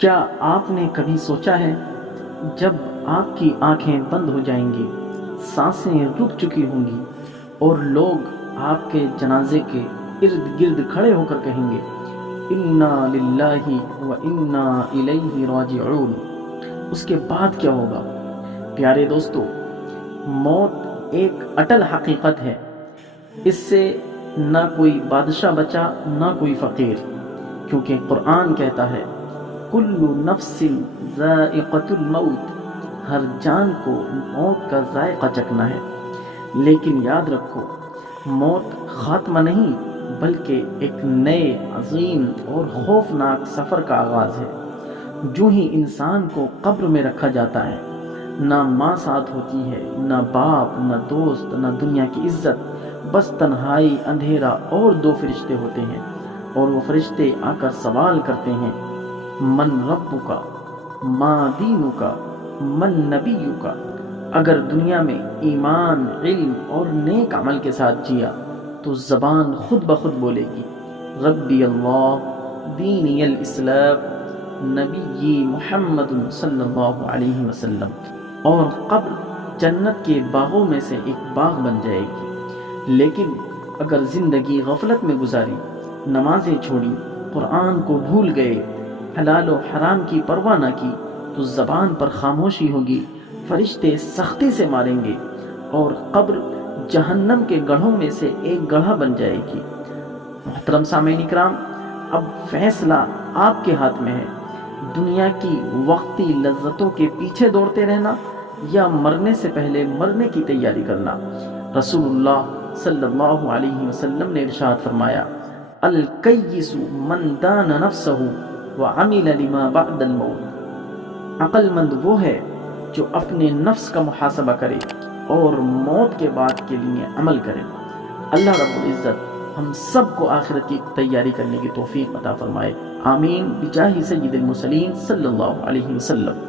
کیا آپ نے کبھی سوچا ہے جب آپ کی آنکھیں بند ہو جائیں گی، سانسیں رک چکی ہوں گی اور لوگ آپ کے جنازے کے ارد گرد کھڑے ہو کر کہیں گے انا للہ و انا الیہ راجعون، اس کے بعد کیا ہوگا؟ پیارے دوستو، موت ایک اٹل حقیقت ہے، اس سے نہ کوئی بادشاہ بچا نہ کوئی فقیر، کیونکہ قرآن کہتا ہے کل نفس ذائقۃ الموت، ہر جان کو موت کا ذائقہ چکھنا ہے۔ لیکن یاد رکھو، موت خاتمہ نہیں بلکہ ایک نئے عظیم اور خوفناک سفر کا آغاز ہے۔ جو ہی انسان کو قبر میں رکھا جاتا ہے، نہ ماں ساتھ ہوتی ہے، نہ باپ، نہ دوست، نہ دنیا کی عزت، بس تنہائی، اندھیرا اور دو فرشتے ہوتے ہیں، اور وہ فرشتے آ کر سوال کرتے ہیں من ربک، ما دینک، من نبیک۔ اگر دنیا میں ایمان، علم اور نیک عمل کے ساتھ جیا تو زبان خود بخود بولے گی ربی اللہ، دینی الاسلام، نبی محمد صلی اللہ علیہ وسلم، اور قبر جنت کے باغوں میں سے ایک باغ بن جائے گی۔ لیکن اگر زندگی غفلت میں گزاری، نمازیں چھوڑی، قرآن کو بھول گئے، حلال و حرام کی پرواہ نہ کی، تو زبان پر خاموشی ہوگی، فرشتے سختی سے ماریں گے اور قبر جہنم کے گڑھوں میں سے ایک گڑھا بن جائے گی۔ محترم سامعین اکرام، اب فیصلہ آپ کے ہاتھ میں ہے، دنیا کی وقتی لذتوں کے پیچھے دوڑتے رہنا یا مرنے سے پہلے مرنے کی تیاری کرنا۔ رسول اللہ صلی اللہ علیہ وسلم نے ارشاد فرمایا الکیس من دان نفسہ وعمل لما بعد الموت، عقل مند وہ ہے جو اپنے نفس کا محاسبہ کرے اور موت کے بعد کے لیے عمل کرے۔ اللہ رب العزت ہم سب کو آخرت کی تیاری کرنے کی توفیق عطا فرمائے، آمین بجاہ سید المرسلین صلی اللہ علیہ وسلم۔